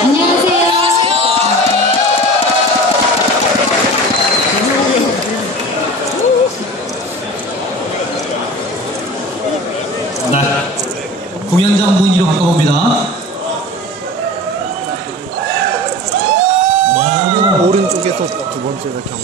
안녕하세요. 네. 공연장 분위기로 바꿔봅니다. 오른쪽에서 두 번째가 경.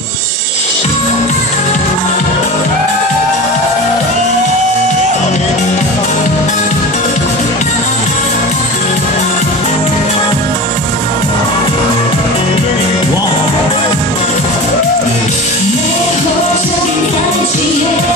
네.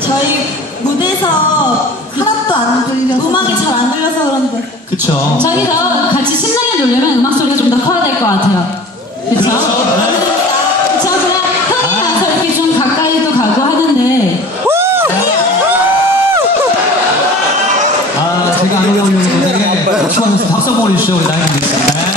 저희 무대에서 하나도 안 들려서 음악이 잘 안 들려서 그런데 그쵸. 저기서 같이 신나게 놀려면 음악 소리가 좀 더 커야 될 것 같아요. 그쵸? 그쵸? 그냥 흥이 나서 이렇게 좀 가까이도 가고 하는데. 아, 제가 안경 올리는 분에게 박수 한번 박수 한번 올리시죠, 우리 나영님. 네.